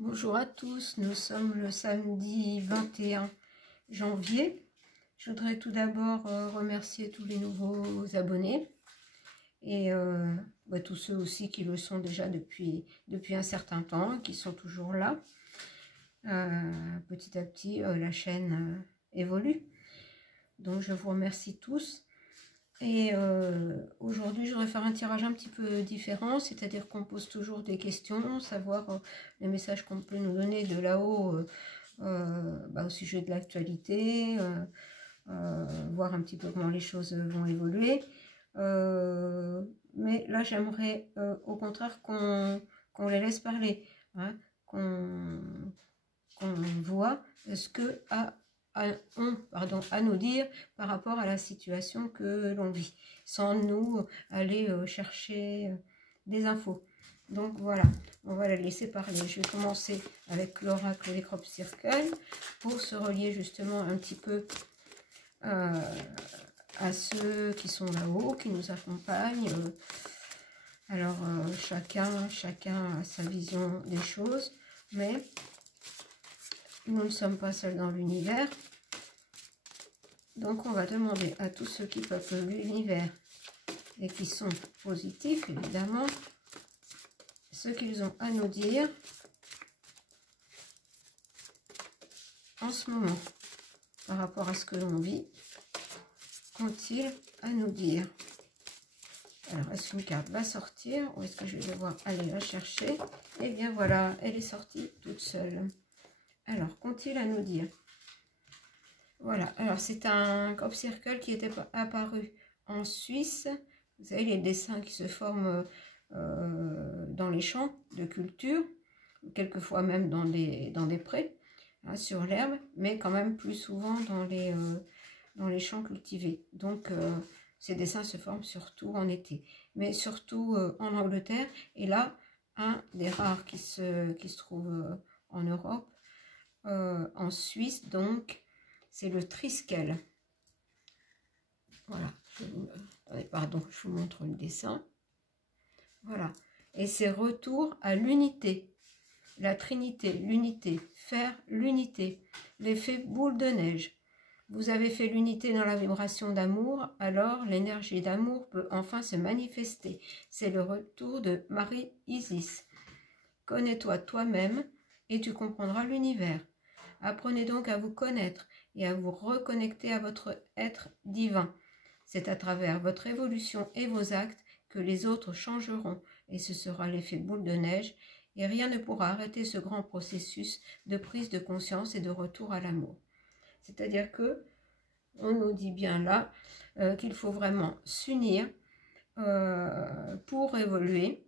Bonjour à tous, nous sommes le samedi 21 janvier. Je voudrais tout d'abord remercier tous les nouveaux abonnés et tous ceux aussi qui le sont déjà depuis un certain temps, qui sont toujours là. Petit à petit, la chaîne évolue. Donc je vous remercie tous. Et aujourd'hui, je voudrais faire un tirage un petit peu différent, c'est-à-dire qu'on pose toujours des questions, savoir les messages qu'on peut nous donner de là-haut au sujet de l'actualité, voir un petit peu comment les choses vont évoluer. Mais là, j'aimerais au contraire qu'on les laisse parler, hein, qu'on voit ce que à nous dire par rapport à la situation que l'on vit, sans nous aller chercher des infos. Donc voilà, on va la laisser parler. Je vais commencer avec l'oracle des Crop Circle pour se relier justement un petit peu à ceux qui sont là-haut, qui nous accompagnent. Alors chacun a sa vision des choses, mais nous ne sommes pas seuls dans l'univers. Donc on va demander à tous ceux qui peuplent l'univers et qui sont positifs, évidemment, ce qu'ils ont à nous dire en ce moment par rapport à ce que l'on vit. Qu'ont-ils à nous dire? Alors, est-ce qu'une carte va sortir ou est-ce que je vais devoir aller la chercher? Eh bien voilà, elle est sortie toute seule. Alors, qu'ont-ils à nous dire? Voilà, alors c'est un crop circle qui était apparu en Suisse. Vous savez, les dessins qui se forment dans les champs de culture, quelquefois même dans des prés, hein, sur l'herbe, mais quand même plus souvent dans les champs cultivés. Donc, ces dessins se forment surtout en été, mais surtout en Angleterre. Et là, un des rares qui se trouve en Europe, en Suisse, donc, c'est le triskel. Voilà. Pardon, je vous montre le dessin. Voilà. Et c'est retour à l'unité. La trinité, l'unité. Faire l'unité. L'effet boule de neige. Vous avez fait l'unité dans la vibration d'amour, alors l'énergie d'amour peut enfin se manifester. C'est le retour de Marie Isis. Connais-toi toi-même et tu comprendras l'univers. Apprenez donc à vous connaître et à vous reconnecter à votre être divin. C'est à travers votre évolution et vos actes que les autres changeront, et ce sera l'effet boule de neige, et rien ne pourra arrêter ce grand processus de prise de conscience et de retour à l'amour. C'est-à-dire que on nous dit bien là qu'il faut vraiment s'unir pour évoluer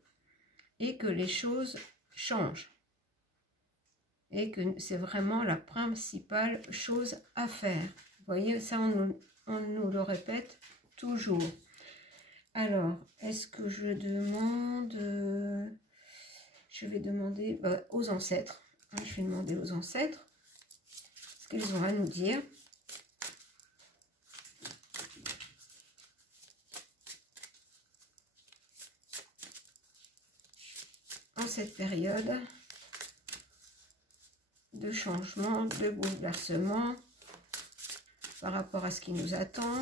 et que les choses changent. Et que c'est vraiment la principale chose à faire. Vous voyez, ça on nous le répète toujours. Alors, est-ce que je demande... je vais demander aux ancêtres. Hein, je vais demander aux ancêtres ce qu'ils ont à nous dire. En cette période de changement, de bouleversement par rapport à ce qui nous attend.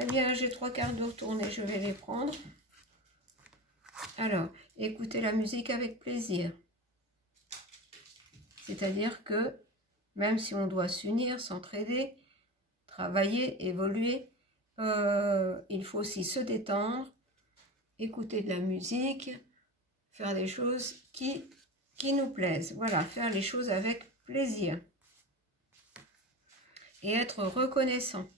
Eh bien, j'ai 3 cartes de retourner, je vais les prendre. Alors, écoutez la musique avec plaisir. C'est-à-dire que même si on doit s'unir, s'entraider, travailler, évoluer, il faut aussi se détendre, écouter de la musique, faire des choses qui nous plaisent. Voilà, faire les choses avec plaisir. Et être reconnaissant.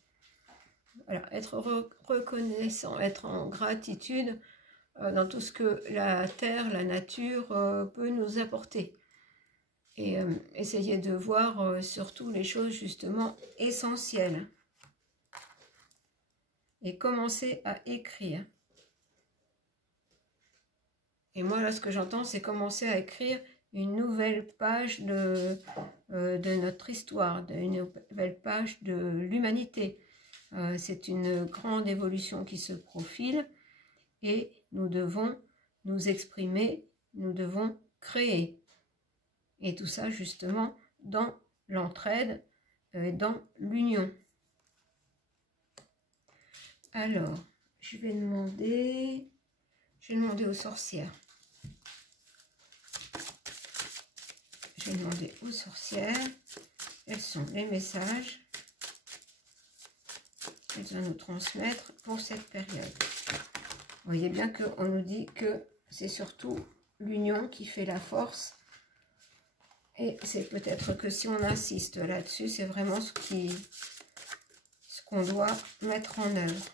Voilà, être reconnaissant, être en gratitude dans tout ce que la terre, la nature peut nous apporter. Et essayer de voir surtout les choses justement essentielles. Et commencer à écrire. Et moi, là, ce que j'entends, c'est commencer à écrire une nouvelle page de notre histoire, une nouvelle page de l'humanité. C'est une grande évolution qui se profile et nous devons nous exprimer, nous devons créer. Et tout ça justement dans l'entraide, dans l'union. Alors, je vais demander aux sorcières. Je vais demander aux sorcières quels sont les messages qu'elles vont nous transmettre pour cette période. Vous voyez bien qu'on nous dit que c'est surtout l'union qui fait la force. Et c'est peut-être que si on insiste là-dessus, c'est vraiment ce qu'on doit mettre en œuvre.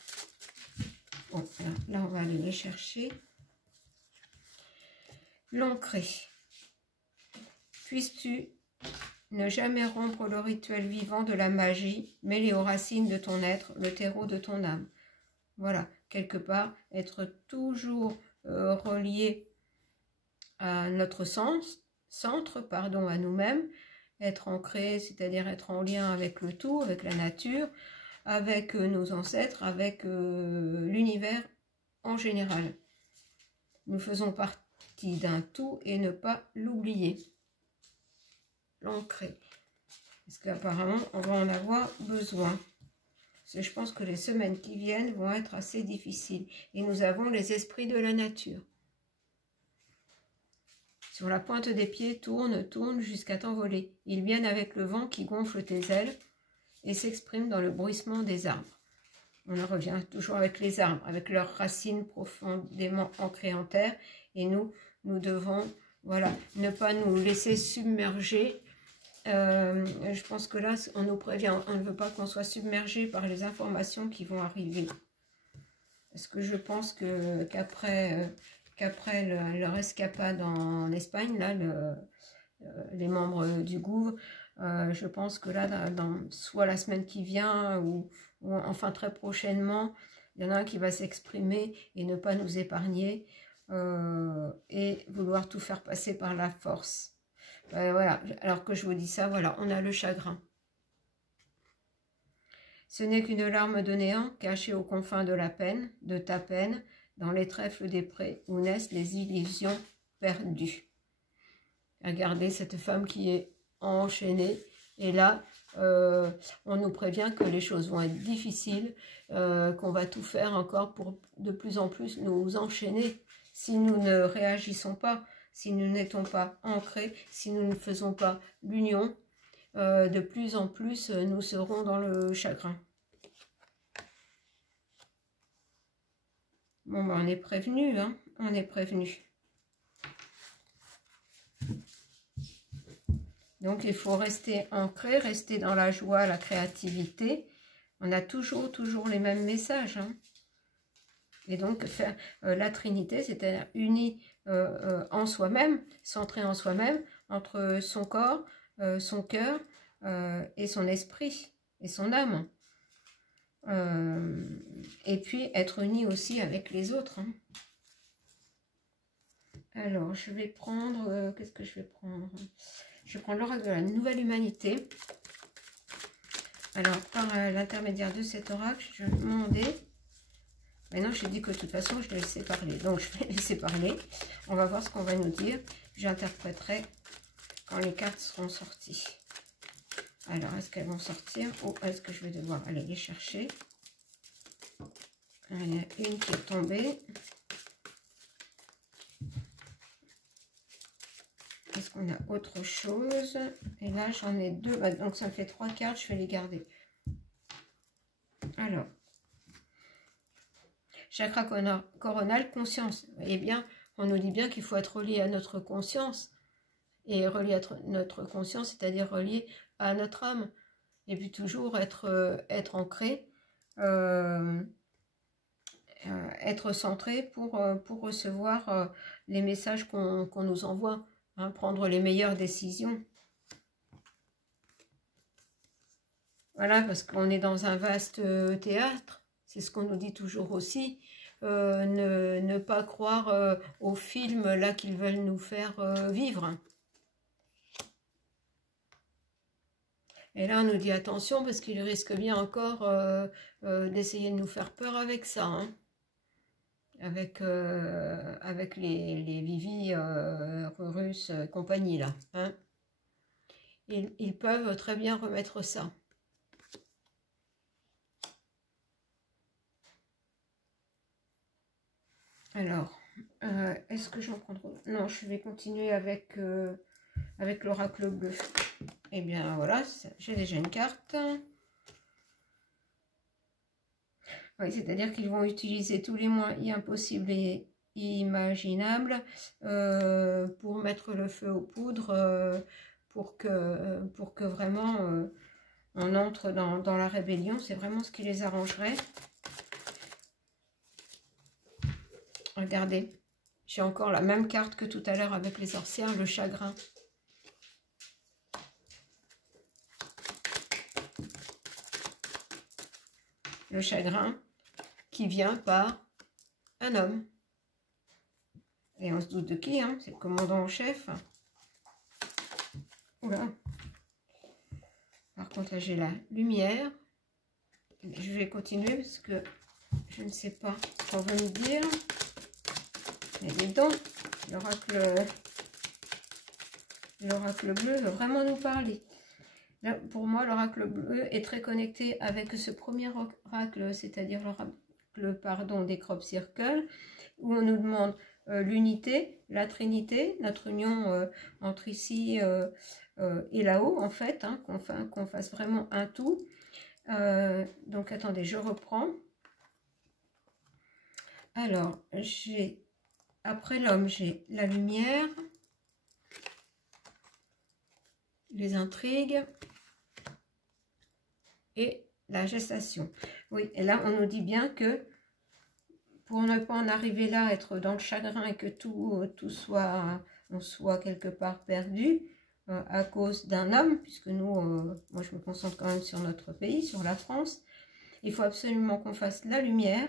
Bon, là, on va aller les chercher. L'ancrer. Puisses-tu ne jamais rompre le rituel vivant de la magie, mêlé aux racines de ton être, le terreau de ton âme. Voilà, quelque part, être toujours relié à notre centre, pardon, à nous-mêmes, être ancré, c'est-à-dire être en lien avec le tout, avec la nature, avec nos ancêtres, avec l'univers en général. Nous faisons partie d'un tout et ne pas l'oublier. L'ancrer. Parce qu'apparemment, on va en avoir besoin. Parce que je pense que les semaines qui viennent vont être assez difficiles. Et nous avons les esprits de la nature. Sur la pointe des pieds, tourne, tourne jusqu'à t'envoler. Ils viennent avec le vent qui gonfle tes ailes et s'expriment dans le bruissement des arbres. On en revient toujours avec les arbres, avec leurs racines profondément ancrées en terre. Et nous devons, voilà, ne pas nous laisser submerger. Je pense que là, on nous prévient, on ne veut pas qu'on soit submergé par les informations qui vont arriver. Parce que je pense qu'après leur escapade en Espagne, là, les membres du gouv, je pense que là, soit la semaine qui vient ou enfin très prochainement, il y en a un qui va s'exprimer et ne pas nous épargner et vouloir tout faire passer par la force. Voilà, alors que je vous dis ça, voilà, on a le chagrin. Ce n'est qu'une larme de néant cachée aux confins de la peine, de ta peine, dans les trèfles des prés où naissent les illusions perdues. Regardez cette femme qui est enchaînée. Et là, on nous prévient que les choses vont être difficiles, qu'on va tout faire encore pour de plus en plus nous enchaîner si nous ne réagissons pas, si nous n'étions pas ancrés, si nous ne faisons pas l'union. De plus en plus, nous serons dans le chagrin. Bon, ben, on est prévenu, hein, on est prévenu. Donc, il faut rester ancré, rester dans la joie, la créativité. On a toujours les mêmes messages. Hein. Et donc, faire la Trinité, c'est-à-dire unie en soi-même, centré en soi-même, entre son corps, son cœur et son esprit et son âme. Et puis, être unis aussi avec les autres. Hein. Alors, je vais prendre... qu'est-ce que je vais prendre? Je vais prendre l'oracle de la nouvelle humanité. Alors, par l'intermédiaire de cet oracle, je vais demander... Maintenant, j'ai dit que de toute façon, je l'ai laissé parler. Donc, je vais laisser parler. On va voir ce qu'on va nous dire. J'interpréterai quand les cartes seront sorties. Alors, est-ce qu'elles vont sortir ou est-ce que je vais devoir aller les chercher? Il y en a une qui est tombée. Est-ce qu'on a autre chose? Et là, j'en ai deux. Donc, ça me fait 3 cartes. Je vais les garder. Alors, chakra coronal, conscience. Vous voyez bien, on nous dit bien qu'il faut être relié à notre conscience. Et relié à notre conscience, c'est-à-dire relié à notre âme. Et puis toujours être ancré, être centré pour recevoir les messages qu'on nous envoie, hein, prendre les meilleures décisions. Voilà, parce qu'on est dans un vaste théâtre, c'est ce qu'on nous dit toujours aussi. Ne pas croire aux films là qu'ils veulent nous faire vivre. Et là, on nous dit attention parce qu'il risque bien encore d'essayer de nous faire peur avec ça. Hein. Avec les Vivi, Rurus Uranus compagnie là. Hein. Ils peuvent très bien remettre ça. Alors, est-ce que j'en prends trop? Non, je vais continuer avec, avec l'oracle bleu. Eh bien voilà, j'ai déjà une carte. Oui, c'est-à-dire qu'ils vont utiliser tous les moyens possibles et imaginables pour mettre le feu aux poudres, pour que vraiment on entre dans la rébellion. C'est vraiment ce qui les arrangerait. Regardez, j'ai encore la même carte que tout à l'heure avec les sorcières, le chagrin. Le chagrin qui vient par un homme. Et on se doute de qui, hein? C'est le commandant en chef. Oula. Par contre, là, j'ai la lumière. Je vais continuer parce que je ne sais pas ce qu'on va me dire. Mais dis donc, l'oracle bleu veut vraiment nous parler. Là, pour moi, l'oracle bleu est très connecté avec ce premier oracle, c'est-à-dire l'oracle des crop circles, où on nous demande l'unité, la trinité, notre union entre ici et là-haut, en fait, hein, qu'on fasse vraiment un tout. Donc, attendez, je reprends. Alors, après l'homme, j'ai la lumière, les intrigues et la gestation. Oui, et là, on nous dit bien que pour ne pas en arriver là, être dans le chagrin et que on soit quelque part perdu à cause d'un homme, puisque nous, moi je me concentre quand même sur notre pays, sur la France, il faut absolument qu'on fasse la lumière,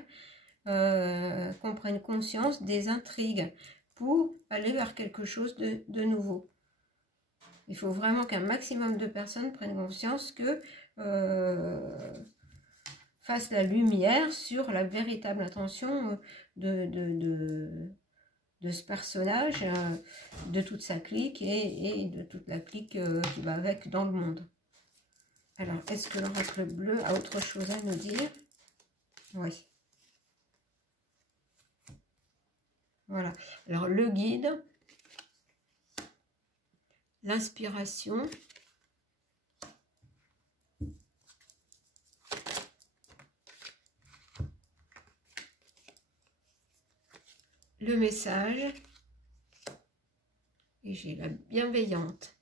qu'on prenne conscience des intrigues pour aller vers quelque chose de nouveau. Il faut vraiment qu'un maximum de personnes prennent conscience que fasse la lumière sur la véritable intention de ce personnage, de toute sa clique et de toute la clique qui va avec dans le monde. Alors, est-ce que l'oracle bleu a autre chose à nous dire? Oui. Voilà. Alors, le guide, l'inspiration, le message, et j'ai la bienveillante.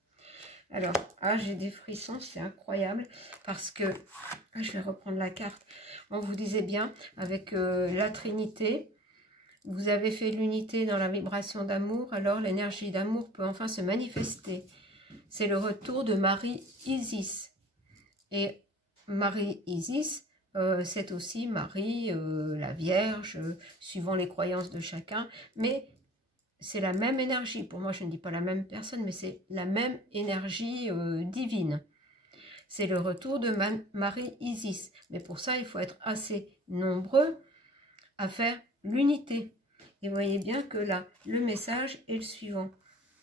Alors, j'ai des frissons, c'est incroyable, parce que, je vais reprendre la carte, on vous disait bien, avec la Trinité, vous avez fait l'unité dans la vibration d'amour, alors l'énergie d'amour peut enfin se manifester. C'est le retour de Marie Isis. Et Marie Isis, c'est aussi Marie, la Vierge, suivant les croyances de chacun, mais c'est la même énergie. Pour moi, je ne dis pas la même personne, mais c'est la même énergie divine. C'est le retour de Marie Isis. Mais pour ça, il faut être assez nombreux à faire l'unité. Et vous voyez bien que là, le message est le suivant.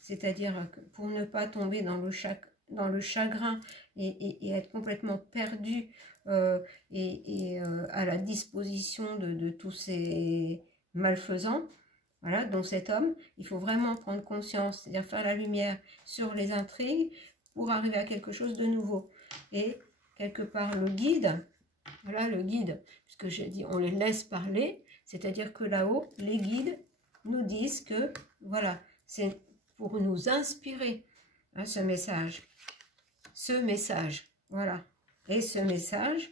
C'est-à-dire que pour ne pas tomber dans le chagrin et être complètement perdu à la disposition de tous ces malfaisants, voilà, dont cet homme, il faut vraiment prendre conscience, c'est-à-dire faire la lumière sur les intrigues pour arriver à quelque chose de nouveau. Et quelque part, le guide, voilà le guide, puisque j'ai dit on les laisse parler, c'est-à-dire que là-haut, les guides nous disent que, voilà, c'est pour nous inspirer, hein, ce message, voilà, et ce message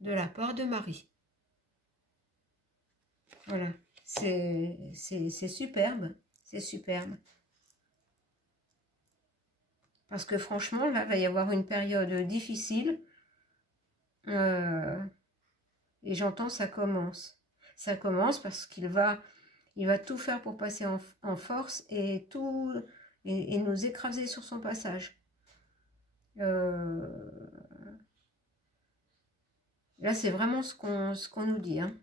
de la part de Marie. Voilà, c'est superbe, c'est superbe. Parce que franchement, là, il va y avoir une période difficile, et j'entends ça commence. Ça commence parce qu'il va tout faire pour passer en force et nous écraser sur son passage. Là, c'est vraiment ce qu'on nous dit. Hein.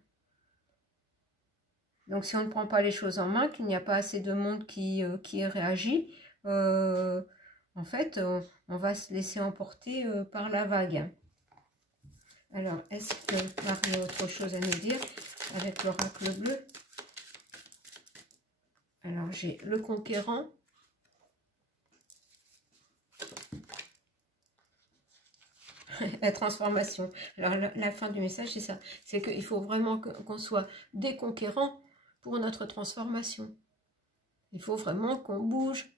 Donc, si on ne prend pas les choses en main, qu'il n'y a pas assez de monde qui réagit, en fait, on va se laisser emporter par la vague. Alors, est-ce que Marie a autre chose à nous dire avec l'oracle bleu? Alors, j'ai le conquérant. La transformation. Alors, la fin du message, c'est ça. C'est qu'il faut vraiment qu'on soit des conquérants pour notre transformation. Il faut vraiment qu'on bouge,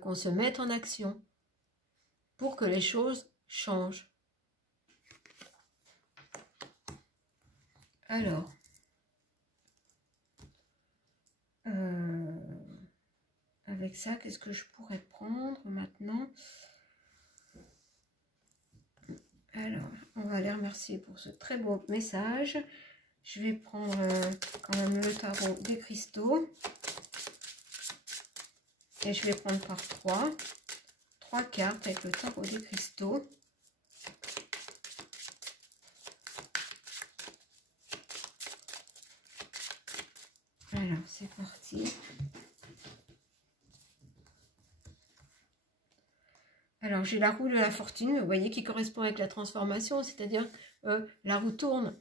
qu'on se mette en action pour que les choses changent. Alors, avec ça, qu'est-ce que je pourrais prendre maintenant? Alors, on va les remercier pour ce très beau message. Je vais prendre quand même le tarot des cristaux. Et je vais prendre par trois cartes avec le tarot des cristaux. Alors, c'est parti. Alors, j'ai la roue de la fortune, vous voyez, qui correspond avec la transformation, c'est-à-dire la roue tourne.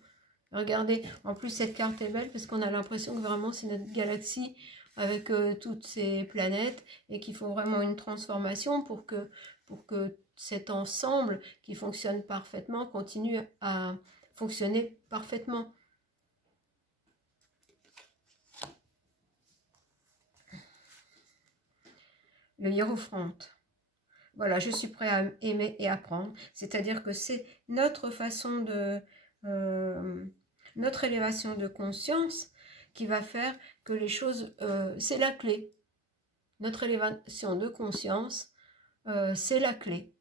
Regardez, en plus, cette carte est belle parce qu'on a l'impression que vraiment c'est notre galaxie avec toutes ces planètes et qu'il faut vraiment une transformation pour que cet ensemble qui fonctionne parfaitement continue à fonctionner parfaitement. Le hiérophante. Voilà, je suis prêt à aimer et apprendre. C'est-à-dire que c'est notre façon de... notre élévation de conscience qui va faire que les choses... c'est la clé. Notre élévation de conscience, c'est la clé.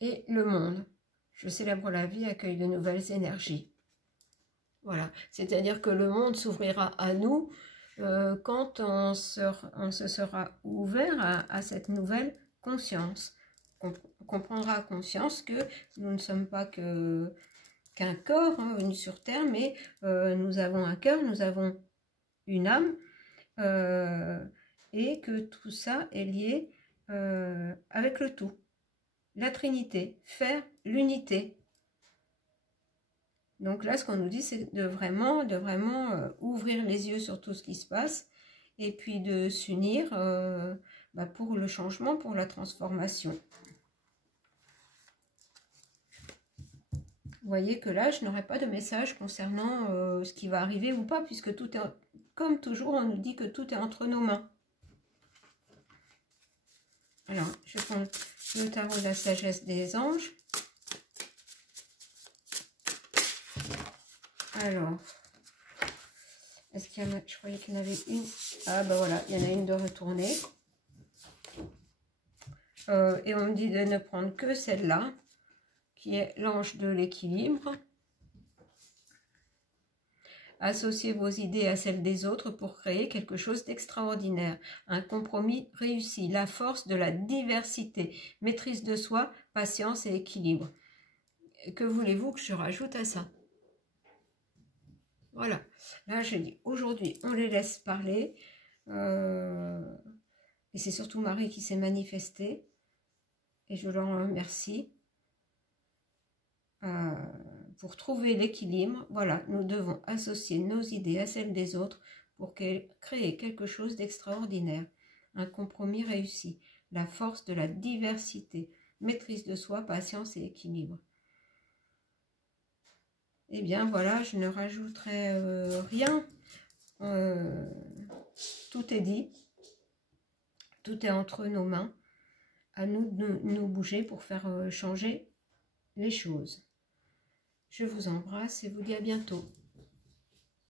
Et le monde. Je célèbre la vie, accueille de nouvelles énergies. Voilà, c'est-à-dire que le monde s'ouvrira à nous quand on se sera ouvert à cette nouvelle conscience. On prendra conscience que nous ne sommes pas qu'un corps venu sur Terre, mais nous avons un cœur, nous avons une âme, et que tout ça est lié avec le tout. La Trinité, faire l'unité. Donc là, ce qu'on nous dit, c'est de vraiment ouvrir les yeux sur tout ce qui se passe et puis de s'unir pour le changement, pour la transformation. Vous voyez que là, je n'aurai pas de message concernant ce qui va arriver ou pas, puisque tout est, comme toujours, on nous dit que tout est entre nos mains. Alors, je prends le tarot de la sagesse des anges. Alors, est-ce qu'il y en a? Je croyais qu'il y en avait une. Ah ben voilà, il y en a une de retournée. Et on me dit de ne prendre que celle-là, qui est l'ange de l'équilibre. Associez vos idées à celles des autres pour créer quelque chose d'extraordinaire. Un compromis réussi, la force de la diversité, maîtrise de soi, patience et équilibre. Que voulez-vous que je rajoute à ça? Voilà, là je dis, aujourd'hui on les laisse parler, et c'est surtout Marie qui s'est manifestée, et je leur remercie. Pour trouver l'équilibre, voilà, nous devons associer nos idées à celles des autres pour créer quelque chose d'extraordinaire, un compromis réussi, la force de la diversité, maîtrise de soi, patience et équilibre. Eh bien voilà, je ne rajouterai rien. Tout est dit. Tout est entre nos mains. À nous de nous bouger pour faire changer les choses. Je vous embrasse et vous dis à bientôt.